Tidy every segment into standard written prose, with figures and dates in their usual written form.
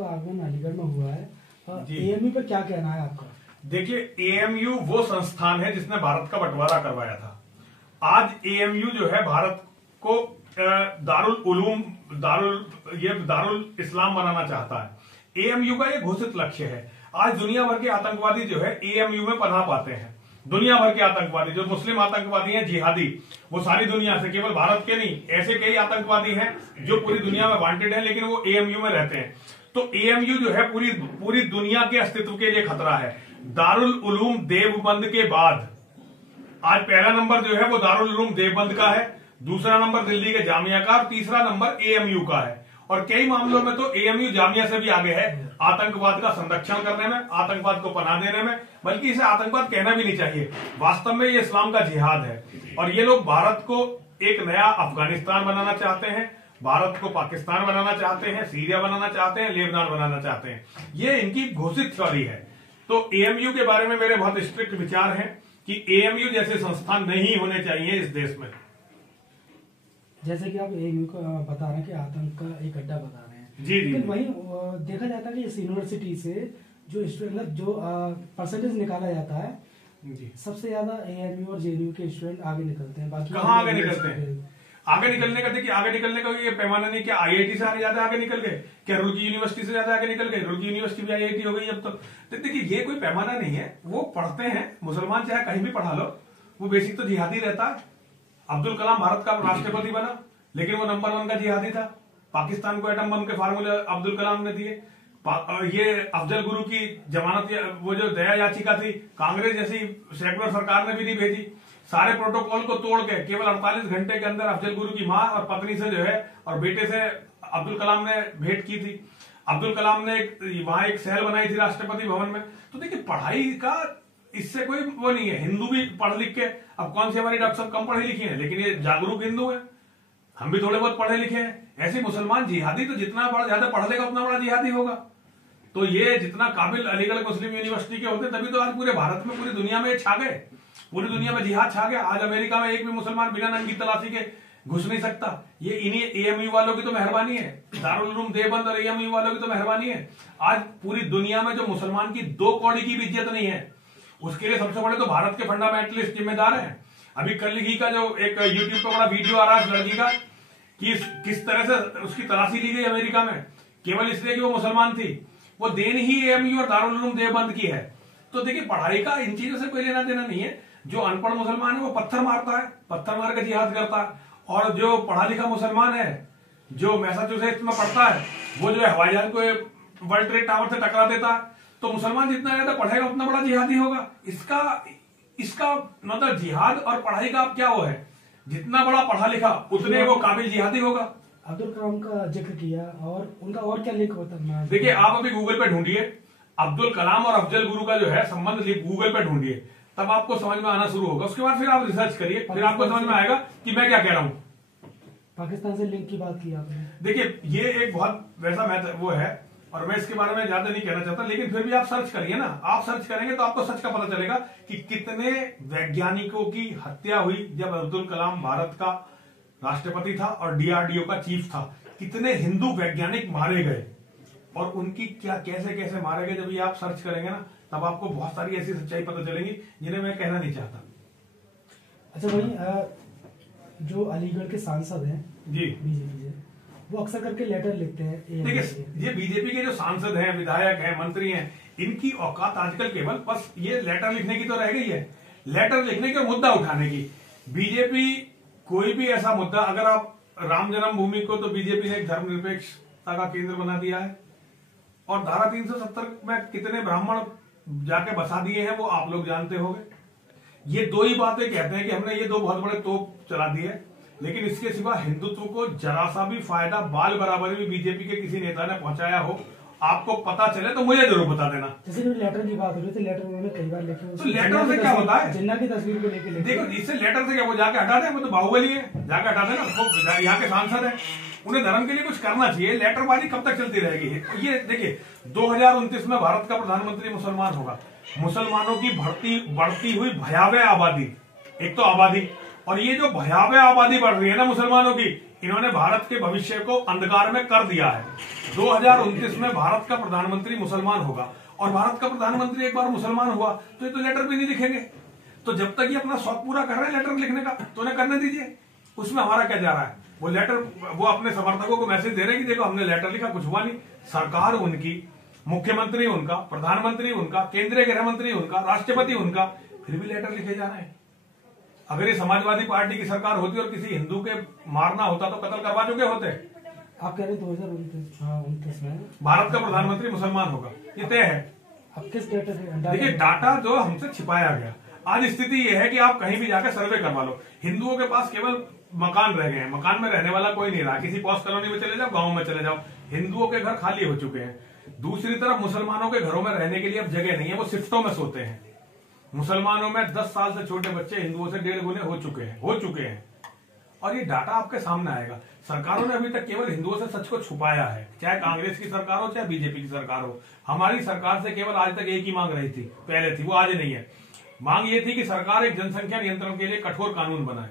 आपका आगमन अलीगढ़ में हुआ है, एएमयू पे क्या कहना है आपका? देखिए, एएमयू वो संस्थान है जिसने भारत का बंटवारा करवाया था। आज एएमयू जो है भारत को दारुल इस्लाम बनाना चाहता है। एएमयू का ये घोषित लक्ष्य है। आज दुनिया भर के आतंकवादी जो है एएमयू में पनाह पाते हैं। दुनिया भर के आतंकवादी, जो मुस्लिम आतंकवादी हैं, जिहादी, वो सारी दुनिया से, केवल भारत के नहीं, ऐसे कई आतंकवादी हैं जो पूरी दुनिया में वांटेड हैं, लेकिन वो एएमयू में रहते हैं। तो एएमयू जो है पूरी दुनिया के अस्तित्व के लिए खतरा है। दारुल उलूम देवबंद के बाद आज पहला नंबर जो है वो दारुल उलूम देवबंद का है, दूसरा नंबर दिल्ली के जामिया का, और तीसरा नंबर एएमयू का है। और कई मामलों में तो एएमयू जामिया से भी आगे है आतंकवाद का संरक्षण करने में, आतंकवाद को पनाह देने में। बल्कि इसे आतंकवाद कहना भी नहीं चाहिए, वास्तव में ये इस्लाम का जिहाद है। और ये लोग भारत को एक नया अफगानिस्तान बनाना चाहते हैं, भारत को पाकिस्तान बनाना चाहते हैं, सीरिया बनाना चाहते हैं, लेबनान बनाना चाहते हैं। ये इनकी घोषित थ्योरी है। तो एएमयू के बारे में मेरे बहुत स्ट्रिक्ट विचार हैं कि एएमयू जैसे संस्थान नहीं होने चाहिए इस देश में। जैसे कि आप एएमयू को बता रहे हैं कि आतंक का एक अड्डा बता रहे हैं, जी, लेकिन वहीं देखा जाता है कि इस यूनिवर्सिटी से जो परसेंटेज निकाला जाता है, जी, सबसे ज्यादा एएमयू और जेएनयू के स्टूडेंट आगे निकलते हैं। बाकी कहाँ आगे निकलते हैं? आगे निकलने का देखिए, आगे निकलने का ये पैमाना नहीं क्या आईआईटी से ज्यादा आगे निकल गए, क्या रुड़की यूनिवर्सिटी से ज्यादा आगे निकल गए? रुड़की यूनिवर्सिटी भी आईआईटी हो गई अब तो देखिए, ये कोई पैमाना नहीं है। वो पढ़ते हैं, मुसलमान चाहे कहीं भी पढ़ा लो, वो बेसिक तो जिहादी रहता है। अब्दुल कलाम भारत का राष्ट्रपति बना, लेकिन वो नंबर 1 का जिहादी था। पाकिस्तान को एटम बम के फार्मूले अब्दुल कलाम ने दिए। ये अफजल गुरु की जमानत, वो जो दया याचिका थी, कांग्रेस जैसी सेकुलर सरकार ने भी नहीं भेजी। सारे प्रोटोकॉल को तोड़ के केवल 48 घंटे के अंदर अफजल गुरु की मां और पत्नी से जो है और बेटे से अब्दुल कलाम ने भेंट की थी। अब्दुल कलाम ने वहां एक सेल बनाई थी राष्ट्रपति भवन में। तो देखिए, पढ़ाई का इससे कोई वो नहीं है। हिंदू भी पढ़ लिख के, अब कौन सी हमारी डॉक्टर साहब कम पढ़े लिखे हैं, लेकिन ये जागरूक हिंदू है। हम भी थोड़े बहुत पढ़े लिखे हैं। ऐसे मुसलमान जिहादी तो जितना ज्यादा पढ़ लेगा उतना बड़ा जिहादी होगा। तो ये जितना काबिल अलीगढ़ मुस्लिम यूनिवर्सिटी के होते, तभी तो आज पूरे भारत में, पूरी दुनिया में छा गए। पूरी दुनिया में जिहाद छा गया। आज अमेरिका में एक भी मुसलमान बिना नंगी तलाशी के घुस नहीं सकता। ये इन्हीं एएमयू वालों की तो मेहरबानी है, दारुल उलूम देवबंद और एएमयू वालों की तो मेहरबानी है। आज पूरी दुनिया में जो मुसलमान की 2 कौड़ी की भी इज्जत नहीं है, उसके लिए सबसे बड़े तो भारत के फंडामेंटलिस्ट जिम्मेदार हैं। अभी कल ही का जो एक यूट्यूब पर बड़ा वीडियो आ रहा है लड़की का, कि किस तरह से उसकी तलाशी ली गई अमेरिका में, केवल इसलिए कि वो मुसलमान थी। वो देन ही एएमयू और दारुल उलूम देवबंद की है। तो देखिए, पढ़ाई का इन चीजों से कोई लेना देना नहीं है। जो अनपढ़ मुसलमान है वो पत्थर मारता है, पत्थर मार के जिहाद करता है, और जो पढ़ा लिखा मुसलमान है, जो मैसाचुसेट्स में पढ़ता है, वो जो है हवाई जहाज को वर्ल्ड ट्रेड टावर से टकरा देता है। तो मुसलमान जितना ज्यादा पढ़ेगा उतना बड़ा जिहादी होगा। इसका मतलब जिहाद और पढ़ाई का अब क्या वो है, जितना बड़ा पढ़ा लिखा उतने वो काबिल जिहादी होगा। अब्दुल कलाम का जिक्र किया, और उनका और क्या लिंक होता है? देखिए, आप अभी गूगल पे ढूंढिए अब्दुल कलाम और अफजल गुरु का जो है संबंध, गूगल पे ढूंढिए, तब आपको समझ में आना शुरू होगा। उसके बाद फिर आप रिसर्च करिए, फिर आपको समझ में आएगा कि मैं क्या कह रहा हूं। पाकिस्तान से लिंक की बात की आपने। देखिए, ये एक बहुत वैसा वो है, और मैं इसके बारे में ज्यादा नहीं कहना चाहता, लेकिन फिर भी आप सर्च करिए ना। आप सर्च करेंगे तो आपको सच का पता चलेगा कि कितने वैज्ञानिकों की हत्या हुई जब अब्दुल कलाम भारत का राष्ट्रपति था और डीआरडीओ का चीफ था। कितने हिंदू वैज्ञानिक मारे गए और उनकी क्या कैसे कैसे मारे गए, जब ये आप सर्च करेंगे ना, तब आपको बहुत सारी ऐसी सच्चाई पता चलेंगी जिन्हें मैं कहना नहीं चाहता। अच्छा भाई, जो अलीगढ़ के सांसद हैं जी, बीजेपी से, वो अक्सर करके लेटर लिखते हैं। देखिए, ये बीजेपी के जो सांसद हैं, विधायक हैं, मंत्री हैं, इनकी औकात आजकल केवल बस ये लेटर लिखने की तो रह गई है, लेटर लिखने के मुद्दा उठाने की। बीजेपी कोई भी ऐसा मुद्दा, अगर आप राम जन्मभूमि को, तो बीजेपी ने एक धर्मनिरपेक्षता का केंद्र बना दिया है, और धारा 370 में कितने ब्राह्मण जाके बसा दिए हैं वो आप लोग जानते होंगे। ये 2 ही बातें कहते हैं कि हमने ये 2 बहुत बड़े तोप चला दिए, लेकिन इसके सिवा हिंदुत्व को जरा सा भी फायदा बाल बराबरी भी बीजेपी के किसी नेता ने पहुंचाया हो, आपको पता चले तो मुझे जरूर बता देना। जैसे लेटर की बात हो रही थी, लेटर उन्होंने कई बार लिखे, तो लेटर से क्या होता है? जिन्ना की तस्वीर को लेके देखो, इससे लेटर से क्या, वो जाके हटा दे, वो तो बाहुबली है, जाके हटा देना। वो यहाँ के सांसद है, उन्हें धर्म के लिए कुछ करना चाहिए। लेटरबाजी कब तक चलती रहेगी? ये देखिए, 2029 में भारत का प्रधानमंत्री मुसलमान होगा। मुसलमानों की बढ़ती हुई भयावह आबादी, एक तो आबादी, और ये जो भयावह आबादी बढ़ रही है ना मुसलमानों की, इन्होंने भारत के भविष्य को अंधकार में कर दिया है। 2029 में भारत का प्रधानमंत्री मुसलमान होगा, और भारत का प्रधानमंत्री एक बार मुसलमान हुआ तो ये तो लेटर भी नहीं लिखेंगे। तो जब तक ये अपना शौक पूरा कर रहे हैं लेटर लिखने का, तो उन्हें करने दीजिए। उसमें हमारा क्या जा रहा है? वो लेटर, वो अपने समर्थकों को मैसेज दे रहे हैं कि देखो हमने लेटर लिखा, कुछ हुआ नहीं। सरकार उनकी, मुख्यमंत्री उनका, प्रधानमंत्री उनका, केंद्रीय गृह मंत्री उनका, राष्ट्रपति उनका, फिर भी लेटर लिखे जा रहे हैं। अगर ये समाजवादी पार्टी की सरकार होती और किसी हिंदू के मारना होता तो कत्ल करवा चुके होते। आप कह रहे 2029 में भारत का प्रधानमंत्री मुसलमान होगा, ये तय है। अब किस डेटा से? देखिए, डाटा जो हमसे छिपाया गया। आज स्थिति ये है कि आप कहीं भी जाकर सर्वे करवा लो, हिंदुओं के पास केवल मकान रह गए हैं, मकान में रहने वाला कोई नहीं रहा। किसी पॉश कॉलोनी में चले जाओ, गांव में चले जाओ, हिंदुओं के घर खाली हो चुके हैं। दूसरी तरफ मुसलमानों के घरों में रहने के लिए अब जगह नहीं है, वो शिफ्टों में सोते हैं। मुसलमानों में 10 साल से छोटे बच्चे हिंदुओं से 1.5 गुने हो चुके हैं। और ये डाटा आपके सामने आएगा। सरकारों ने अभी तक केवल हिंदुओं से सच को छुपाया है, चाहे कांग्रेस की सरकार हो चाहे बीजेपी की सरकार हो। हमारी सरकार से केवल आज तक एक ही मांग रही थी, पहले थी, वो आज नहीं है। मांग ये थी कि सरकार एक जनसंख्या नियंत्रण के लिए कठोर कानून बनाए,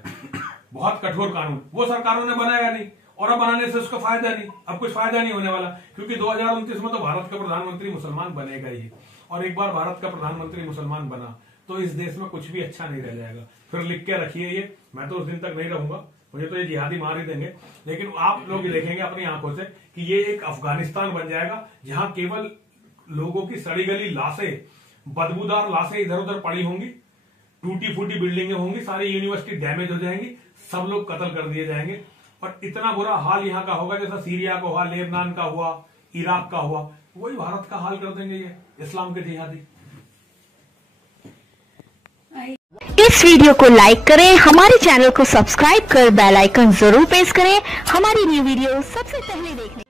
बहुत कठोर कानून। वो सरकारों ने बनाया नहीं, और अब बनाने से उसका फायदा नहीं, अब कुछ फायदा नहीं होने वाला, क्योंकि 2029 में तो भारत का प्रधानमंत्री मुसलमान बनेगा ही। और एक बार भारत का प्रधानमंत्री मुसलमान बना तो इस देश में कुछ भी अच्छा नहीं रह जाएगा। फिर लिख के रखिए ये, मैं तो उस दिन तक नहीं रहूंगा, मुझे तो ये जिहादी मार ही देंगे, लेकिन आप लोग देखेंगे अपनी आंखों से कि ये एक अफगानिस्तान बन जाएगा, जहां केवल लोगों की सड़ी गली लाशें, बदबूदार लाशें इधर उधर पड़ी होंगी, टूटी फूटी बिल्डिंगें होंगी, सारी यूनिवर्सिटी डैमेज हो जाएंगी, सब लोग कत्ल कर दिए जाएंगे। और इतना बुरा हाल यहाँ का होगा जैसा सीरिया का हुआ, लेबनान का हुआ, इराक का हुआ, वही भारत का हाल कर देंगे ये इस्लाम के जिहादी। इस वीडियो को लाइक करें, हमारे चैनल को सब्सक्राइब कर बेल आइकन जरूर प्रेस करें हमारी न्यू वीडियो सबसे पहले देखने।